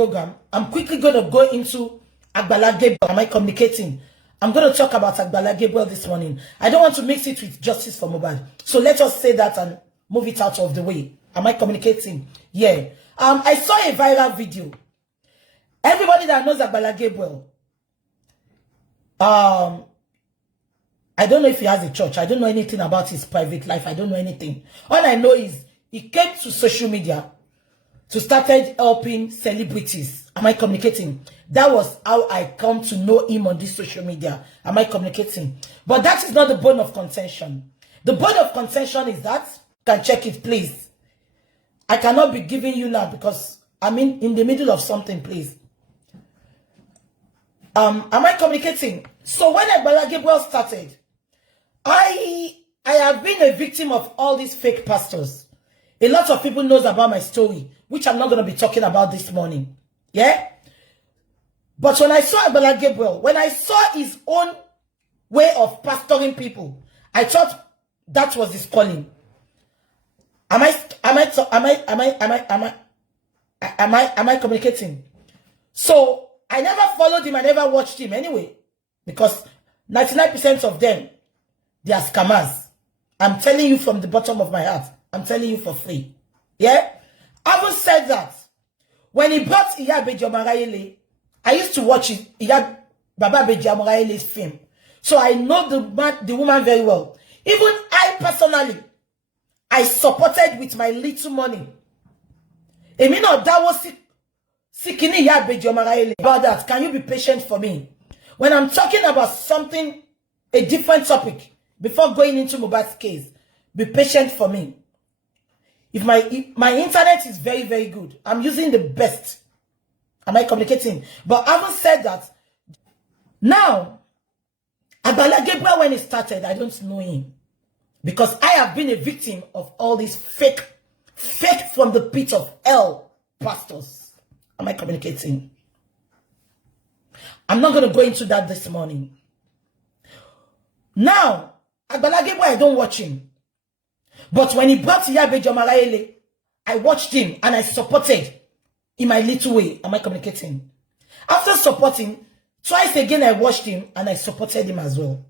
program, I'm quickly going to go into Agbala Gabriel. Am I communicating? I'm going to talk about Agbala Gabriel this morning. I don't want to mix it with justice for Moad. So let us say that and move it out of the way. Am I communicating? Yeah. I saw a viral video. Everybody that knows Agbala Gabriel, I don't know if he has a church. I don't know anything about his private life. I don't know anything. All I know is he came to social media to started helping celebrities. Am I communicating? That was how I come to know him on this social media. Am I communicating? But that is not the bone of contention. The bone of contention is that, you can check it, please. I cannot be giving you now because I'm in the middle of something, please. Am I communicating? So when Agbala Gabriel started, I have been a victim of all these fake pastors. A lot of people knows about my story, which I'm not going to be talking about this morning. Yeah? But when I saw Agbala Gabriel, when I saw his own way of pastoring people, I thought that was his calling. Am I communicating? So I never followed him, I never watched him anyway. Because 99% of them, they are scammers. I'm telling you from the bottom of my heart. I'm telling you for free. Yeah? Having said that, when he brought Iya Bejomarayele, I used to watch Iya Baba Bejomarayele's film. So I know the woman very well. Even I personally, I supported with my little money. Emino, that was seeking Iya Bejomarayele. About that, can you be patient for me? When I'm talking about something, a different topic, before going into Moad's case, be patient for me. If my internet is very, very good, I'm using the best. Am I communicating? But having said that, now, Agbala Gabriel, when he started, I don't know him. Because I have been a victim of all these fake from the pit of hell pastors. Am I communicating? I'm not going to go into that this morning. Now, Agbala Gabriel, I don't watch him. But when he brought Iya Bejomarayele, I watched him and I supported in my little way. Am I communicating? After supporting, twice again I watched him and I supported him as well.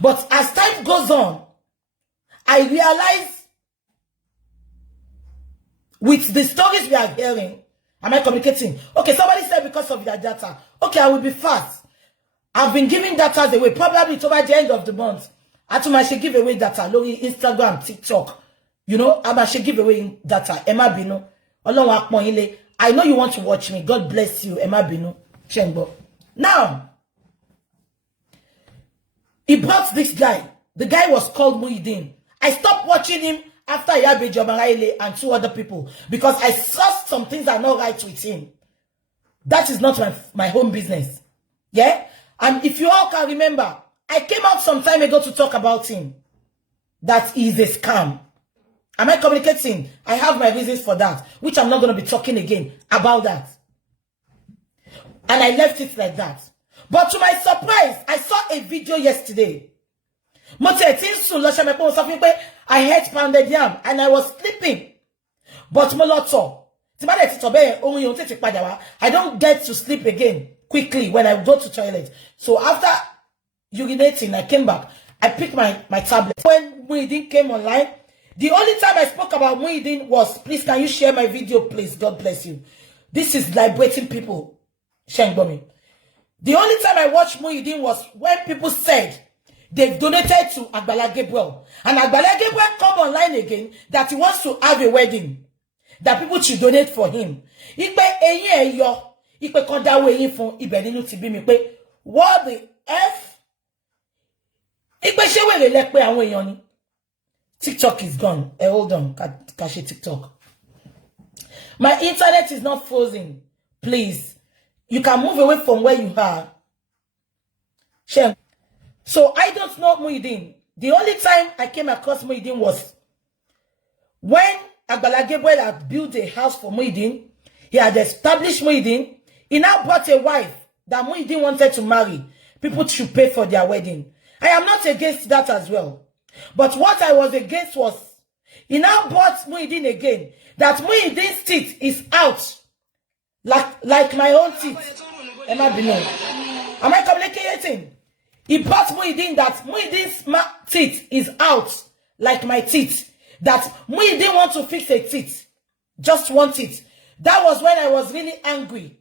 But as time goes on, I realize with the stories we are hearing, am I communicating? Okay, somebody said because of your data. Okay, I will be fast. I've been giving data away. Probably over the end of the month. I should give away data. Lori Instagram, TikTok. You know, I should give away data. Emma Bino. I know you want to watch me. God bless you, Emma Bino. Chenbo. Now, he brought this guy. The guy was called Muyideen. I stopped watching him after Iya Bejomarayele and 2 other people because I saw some things are not right with him. That is not my home business. Yeah? And if you all can remember, I came out some time ago to talk about him. That is a scam. Am I communicating? I have my reasons for that, which I'm not going to be talking again about that. And I left it like that. But to my surprise, I saw a video yesterday. I had pounded yam and I was sleeping. But I don't get to sleep again quickly when I go to toilet. So after urinating, I came back. I picked my tablet. When Muyideen came online, the only time I spoke about Muyideen was, please, can you share my video, please? God bless you. This is liberating people. Shengbomi. The only time I watched Muyideen was when people said they've donated to Agbala Gabriel. And Agbala Gabriel come online again that he wants to have a wedding. That people should donate for him. What the F? TikTok is gone. Hold on. Cache TikTok. My internet is not frozen. Please. You can move away from where you are. Share. So I don't know Muyideen. The only time I came across Muyideen was when Agbala Gabriel had built a house for Muyideen. He had established Muyideen. He now brought a wife that Muyideen wanted to marry. People should pay for their wedding. I am not against that as well. But what I was against was, he now brought Muyideen again. That Muyideen's teeth is out. Like my own teeth. Am I communicating? He brought Muyideen that Muyideen's teeth is out like my teeth. That Muyideen want to fix a teeth. Just one teeth. That was when I was really angry.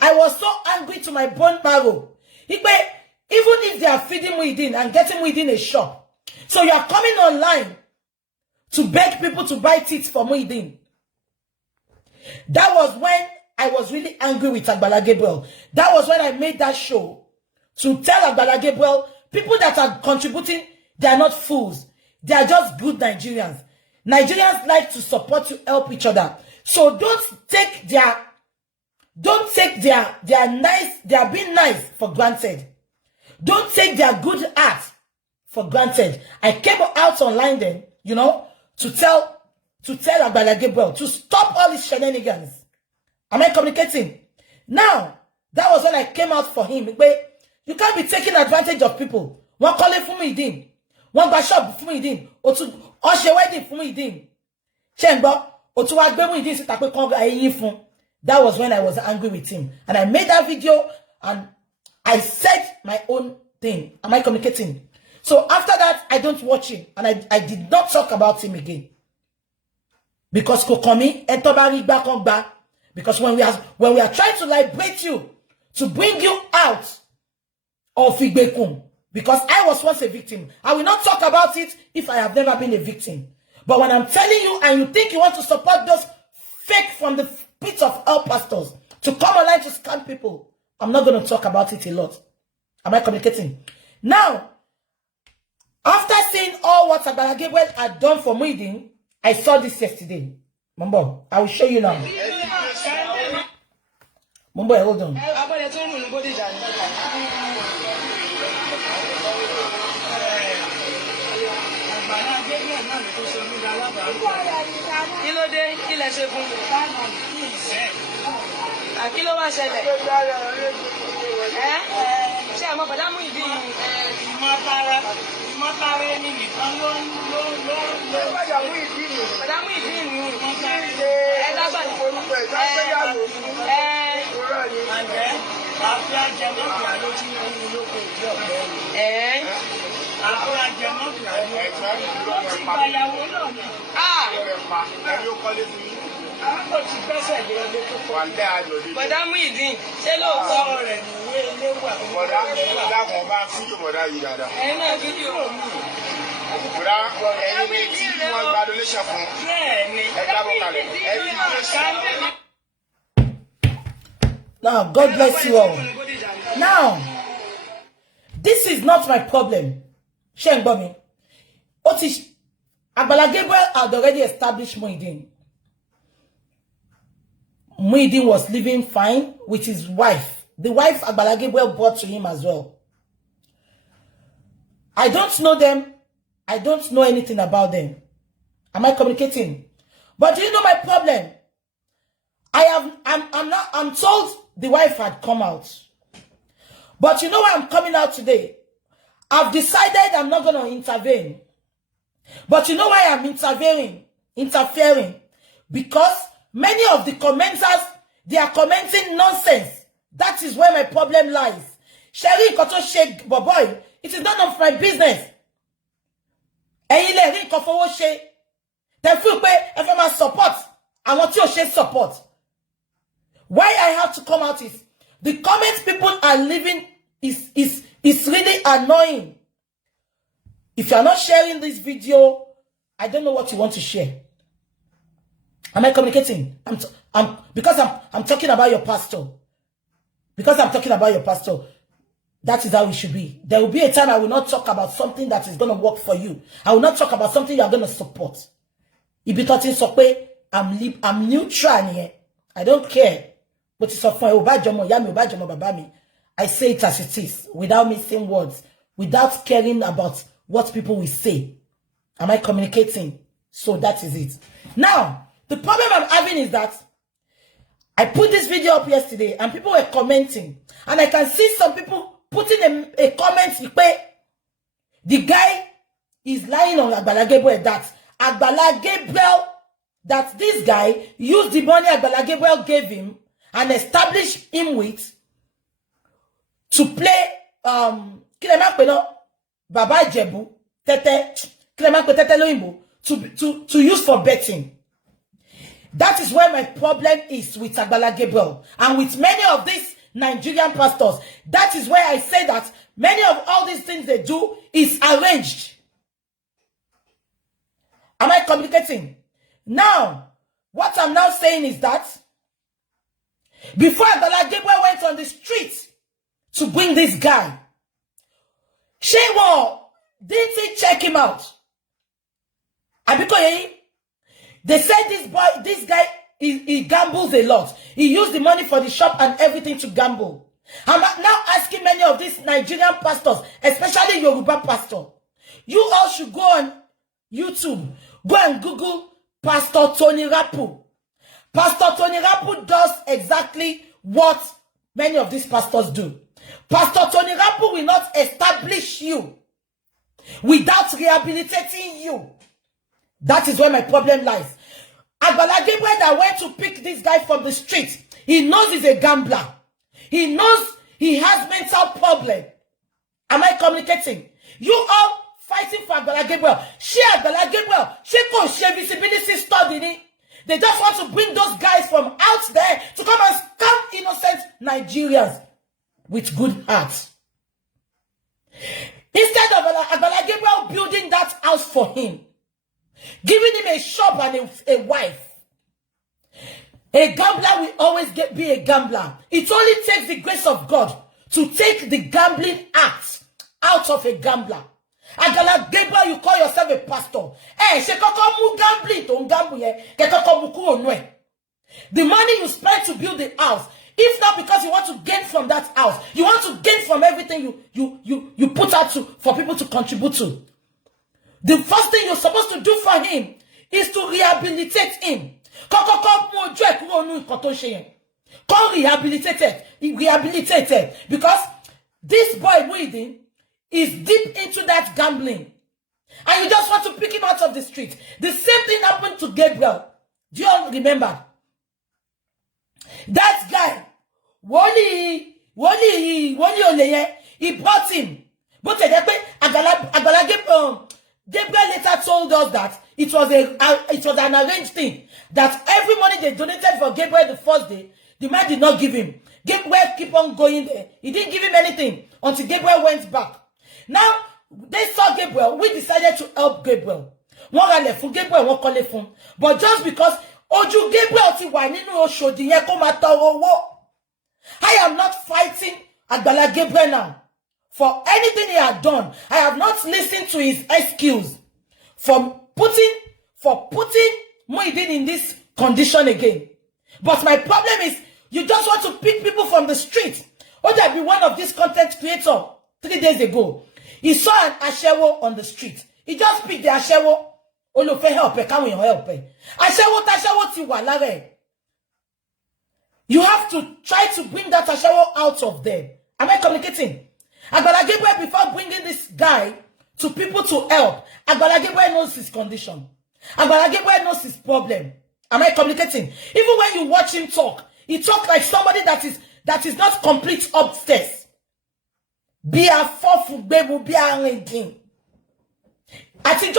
I was so angry to my bone marrow. Even if they are feeding Muyideen and getting Muyideen a shop. So you are coming online to beg people to buy teeth for Muyideen. That was when I was really angry with Agbala Gabriel. That was when I made that show to tell Agbala Gabriel, people that are contributing, they are not fools. They are just good Nigerians. Nigerians like to support to help each other. So don't take their being nice for granted. Don't take their good art for granted. I came out online then, you know, to tell Agbala Gabriel to stop all these shenanigans. Am I communicating? Now, that was when I came out for him. You can't be taking advantage of people. One calling for Muyideen. One buy shop for Muyideen. Or she wedding for Muyideen. That was when I was angry with him. And I made that video and I said my own thing. Am I communicating? So after that, I don't watch him. And I did not talk about him again. Because Kokomi, Etobari back on back. Because when we are trying to liberate you, to bring you out of Igbekum, because I was once a victim, I will not talk about it if I have never been a victim. But when I'm telling you and you think you want to support those fake from the pits of hell pastors to come online to scam people, I'm not going to talk about it a lot. Am I communicating? Now, after seeing all what Agbala Gabriel had done for Muyideen, I saw this yesterday. Mumbo, I will show you now. Mumbo, hold on. Ṣé àmọ́ bọ̀dá Muyideen ìmọ̀tara ẹni nìkan ló bọ̀dá Muyideen ní ẹ̀dágbà ní orúkọ ìdágbéyàwó àjẹ́ àfi ajẹmọ́fìà ló ti ń rí lóko ìdí ọ̀gbẹ́ ni àfi ajẹmọ́fìà ló ti gbàyàwó náà ni. Ẹni ó kọ́lé fún yín. Àwọn kò ti gbẹ́sẹ̀ lé ilé tó kọ́. Bọ̀dá Muyideen ṣé lóòótọ́ rẹ̀ nìwé ilé wà. Bọ̀dá kan bá fídíò bọ̀dá yìí dáadáa. Ẹ̀yin náà fídíò mi. Bọ̀dá ẹni tí wọ́n gba donation fún. Bẹ́ẹ̀ni. Ẹ dábọ̀ kalẹ̀. Ẹni tó ṣáájú. Now, God bless you all. Now, this is not my problem. Shengbomi. Agbala Gabriel had already established Muyideen. Muyideen was living fine with his wife. The wife Agbala Gabriel brought to him as well. I don't know them. I don't know anything about them. Am I communicating? But do you know my problem? I'm told the wife had come out. But you know why I'm coming out today? I've decided I'm not going to intervene. But you know why I'm interfering? Because many of the commenters, they are commenting nonsense. That is where my problem lies. Sherry Koto Shake Boboy, it is none of my business. Then feel if I'm a support, I want you to share support. Why I have to come out is the comments people are leaving is really annoying. If you are not sharing this video, I don't know what you want to share. Am I communicating? Because I'm talking about your pastor. Because I'm talking about your pastor. That is how it should be. There will be a time I will not talk about something that is going to work for you. I will not talk about something you are going to support. If you talking so I'm neutral here. I don't care. But it's I say it as it is, without missing words, without caring about what people will say. Am I communicating? So that is it. Now, the problem I'm having is that I put this video up yesterday and people were commenting. And I can see some people putting a comment. The guy is lying on Agbala Gabriel that Agbala Gabriel, that this guy used the money Agbala Gabriel gave him and establish him with to play Baba Jebu Tete to use for betting. That is where my problem is with Agbala Gabriel and with many of these Nigerian pastors. That is where I say that many of all these things they do is arranged. Am I communicating? Now, what I'm now saying is that before Agbala Gabriel went on the street to bring this guy, Shewo didn't he check him out? They said this guy, he gambles a lot. He used the money for the shop and everything to gamble. I'm now asking many of these Nigerian pastors, especially Yoruba pastor, you all should go on YouTube, go and Google Pastor Tony Rapu. Pastor Tony Rapu does exactly what many of these pastors do. Pastor Tony Rapu will not establish you without rehabilitating you. That is where my problem lies. Agbala Gabriel that went to pick this guy from the street, he knows he's a gambler. He knows he has mental problem. Am I communicating? You all fighting for Agbala Gabriel. Agbala Gabriel, she visibility study. They just want to bring those guys from out there to come and scam innocent Nigerians with good hearts. Instead of Agbala Gabriel building that house for him, giving him a shop and a wife. A gambler will always be a gambler. It only takes the grace of God to take the gambling act out of a gambler. Agbala Gabriel, you call yourself a pastor. The money you spend to build the house, if not because you want to gain from that house, you want to gain from everything you put out for people to contribute to. The first thing you're supposed to do for him is to rehabilitate him. Rehabilitated. Because this boy Muyideen is deep into that gambling. And you just want to pick him out of the street. The same thing happened to Gabriel. Do you all remember? That guy, Woli Oleye, he brought him. But Agbala Gabriel later told us that it was an arranged thing. That every money they donated for Gabriel the first day, the man did not give him. Gabriel keep on going there. He didn't give him anything until Gabriel went back. Now, they saw Gabriel. We decided to help Gabriel. But just because Oju Gabriel I am not fighting Agbala Gabriel now for anything he had done. I have not listened to his excuse for putting Muyideen in this condition again. But my problem is, you just want to pick people from the street. Or there be one of these content creators 3 days ago. He saw an Ashewo on the street. He just picked the Ashewo. Olofe help, can we help? Ashewo ti wa lare. You have to try to bring that Ashewo out of there. Am I communicating? Agbala Gabriel, before bringing this guy to people to help, Agbala Gabriel knows his condition. Agbala Gabriel knows his problem. Am I communicating? Even when you watch him talk, he talks like somebody that is not complete upstairs. Be a fofu bebu, be a ringing. Something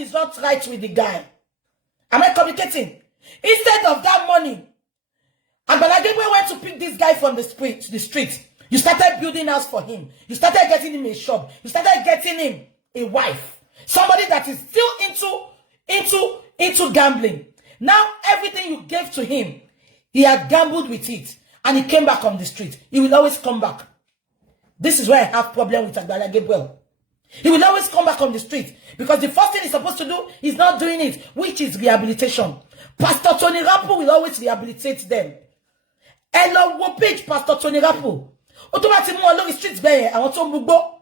is not right with the guy. Am I communicating? Instead of that money, Agbala Gabriel went to pick this guy from the street. You started building house for him. You started getting him a shop. You started getting him a wife. Somebody that is still into gambling. Now, everything you gave to him, he had gambled with it. And he came back on the street. He will always come back. This is where I have problem with Agbala Gabriel. He will always come back on the street. Because the first thing he's supposed to do, he's not doing it, which is rehabilitation. Pastor Tony Rapu will always rehabilitate them. Hello, what page Pastor Tony Rapu? Automatically, more along the streets, I want to mugbo.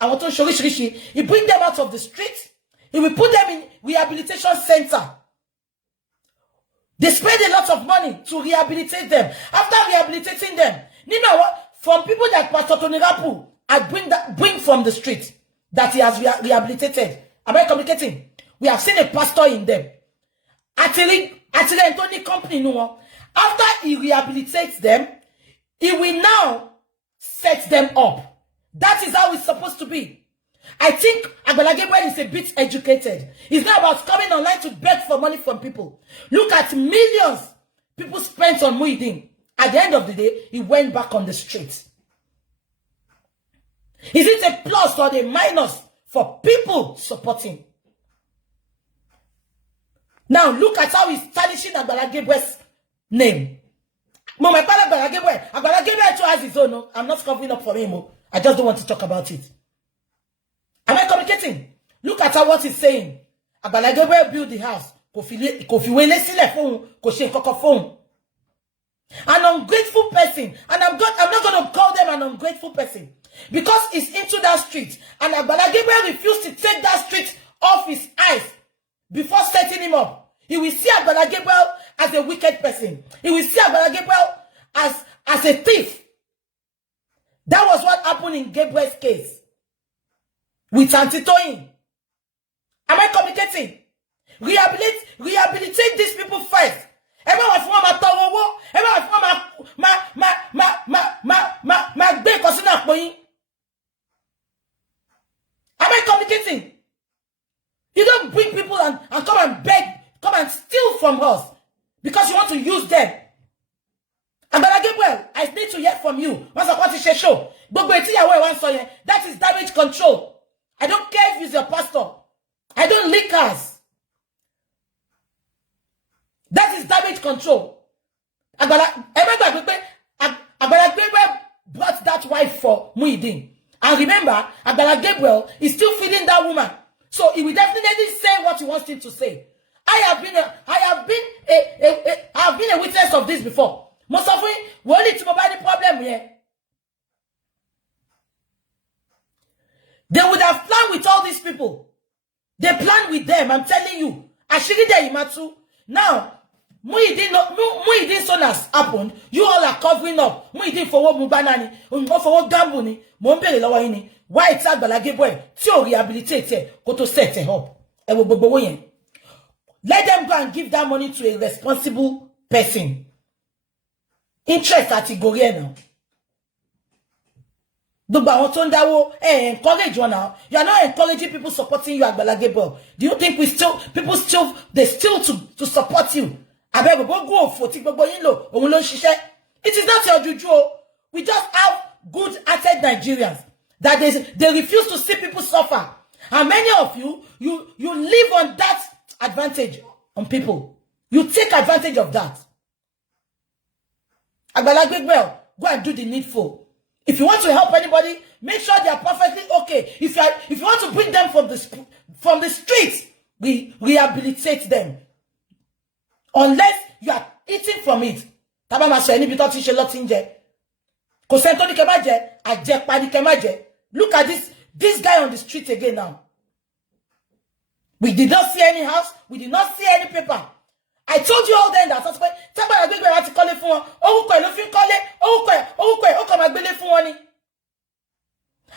I want to shorishi. He bring them out of the street. He will put them in rehabilitation center. They spend a lot of money to rehabilitate them. After rehabilitating them, you know what? From people that Pastor Tony Rapu, I bring from the street that he has rehabilitated. Am I communicating? We have seen a pastor in them. Actually, Tony company no. After he rehabilitates them, he will now set them up. That is how it's supposed to be. I think Agbala Gabriel is a bit educated. It's not about coming online to beg for money from people. Look at millions people spent on Muyideen. At the end of the day, he went back on the street. Is it a plus or a minus for people supporting? Now look at how he's tarnishing Agbala Gabriel's name. Agbala Gabriel too has his own. No? I'm not covering up for him. I just don't want to talk about it. Am I communicating? Look at what he's saying. Agbala Gabriel built the house. An ungrateful person. And I'm not going to call them an ungrateful person. Because he's into that street. And Agbala Gabriel refused to take that street off his eyes before setting him up. He will see Agbala Gabriel as a wicked person. He will see Agbala Gabriel as a thief. That was what happened in Gabriel's case. With Antitoyin. Am I communicating? Rehabilitate these people first. Am I communicating? You don't bring people and come and beg, come and steal from us because you want to use them. Agbala Gabriel, I need to hear from you. Once I want to share show, that is damage control. I don't care if he's your pastor. I don't lick us. That is damage control. Agbala Gabriel brought that wife for Muyideen. And remember, Agbala Gabriel is still feeding that woman. So he will definitely say what he wants him to say. I have been a witness of this before. Most of we only to provide the problem here. They would have planned with all these people. They planned with them. I'm telling you. Ashiri de Imatu. Now, Muyideen son has happened. You all are covering up. Muyideen for what Mubanani, for what Gambuni, Mombele Lawini. Why it's Agbala Gabriel? To rehabilitate, go to set it up. Let them go and give that money to a responsible person. Interest category now. Encourage you now. You are not encouraging people supporting you, Agbala Gabriel. Do you think people still to support you? It is not your juju. We just have good-hearted Nigerians that they refuse to see people suffer. And many of you live on that advantage on people. You take advantage of that. Agbala Gabriel, go and do the needful. If you want to help anybody, make sure they are perfectly okay. If you want to bring them from the streets, we rehabilitate them. Unless you are eating from it. Look at this guy on the street again now. We did not see any house. We did not see any paper. I told you all then that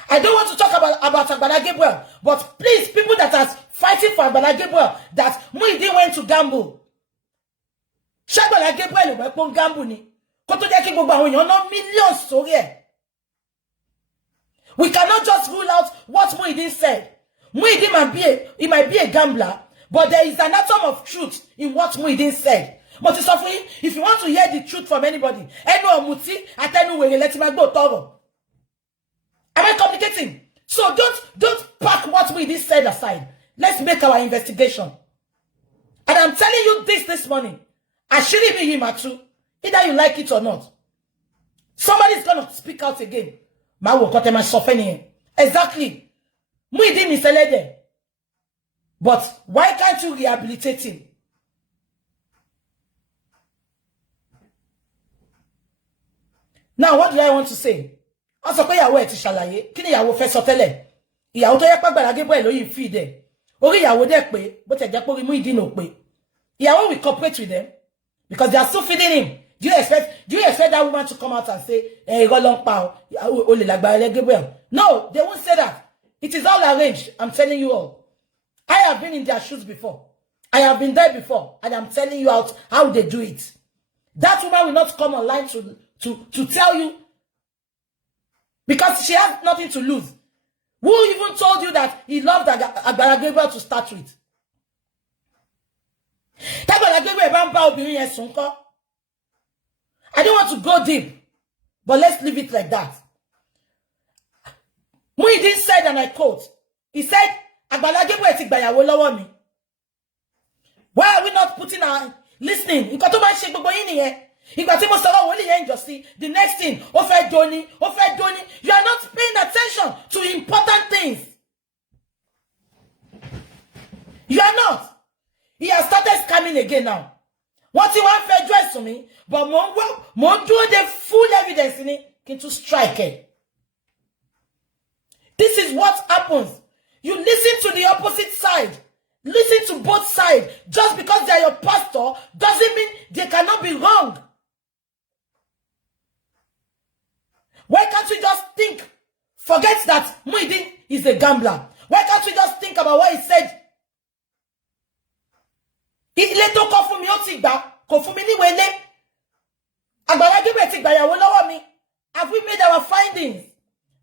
I don't want to talk about Agbala Gabriel, but please, people that are fighting for Agbala Gabriel, that Muyideen went to gamble. Agbala Gabriel went gamble ni. Millions so here. We cannot just rule out what Muyideen said. Muyideen might be a gambler, but there is an atom of truth in what Muyideen said. But if you want to hear the truth from anybody, am I communicating? So don't pack what Muyideen said aside. Let's make our investigation. And I'm telling you this morning. I shouldn't be him too. Either you like it or not. Somebody's gonna speak out again. Exactly. Muyideen is a lady. But why can't you rehabilitate him? Now, what do I want to say? Also, ìyàwó ẹ̀ ti ṣàlàyé. Kí ni ìyàwó fẹ́ sọ tẹ́lẹ̀? Ìyàwó tó yẹ pé Agbala Gabriel ló yìí fi dẹ̀. Orí ìyàwó dẹ̀ pé, bó tẹ̀ jẹ́ pé orí Muyideen ò pé. Ìyàwó will cooperate with them because they are still feeding him. Do you expect that woman to come out and say, irọ́ ló ń pa o lè l'Agbala Gabriel? No, they won't say that. It is all arranged. I'm telling you all. I have been in their shoes before. I have been there before. And I'm telling you how they do it. That woman will not come online to tell you, because she has nothing to lose. Who even told you that he loved Agbala Gabriel to start with? Agbala Gabriel, I don't want to go deep, but let's leave it like that. Muyideen said, and I quote, he said, Agbala Gabriel ti gbayawo lọ́wọ́ mi. Why are we not putting our listening? The next thing, you are not paying attention to important things. You are not. He has started scamming again now. What he want to address to me, but more do the full evidence in it to strike it. This is what happens. You listen to the opposite side. Listen to both sides. Just because they are your pastor doesn't mean they cannot be wrong. Why can't we just think? Forget that Muyideen is a gambler. Why can't we just think about what he said? Have we made our findings?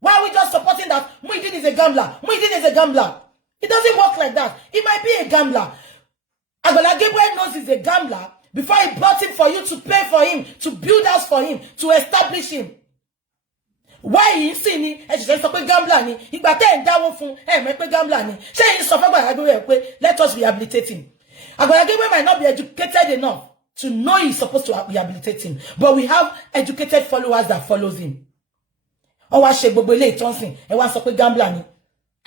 Why are we just supporting that Muyideen is a gambler? Muyideen is a gambler. It doesn't work like that. He might be a gambler. Agbala Gabriel knows he's a gambler before he brought him for you to pay for him, to build house for him, to establish him. Why he see ni? Gambler ni. Gambler ni. Let us rehabilitate him. Agbala Gabriel might not be educated enough to know he's supposed to rehabilitate him, but we have educated followers that follows him. I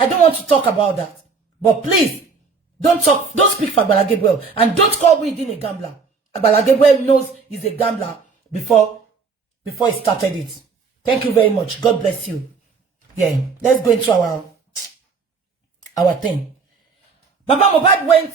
don't want to talk about that. But please, don't speak for Agbala Gabriel. And don't call Muyideen a gambler. Agbala Gabriel knows he's a gambler before he started it. Thank you very much. God bless you. Yeah, let's go into our thing. Baba Moad went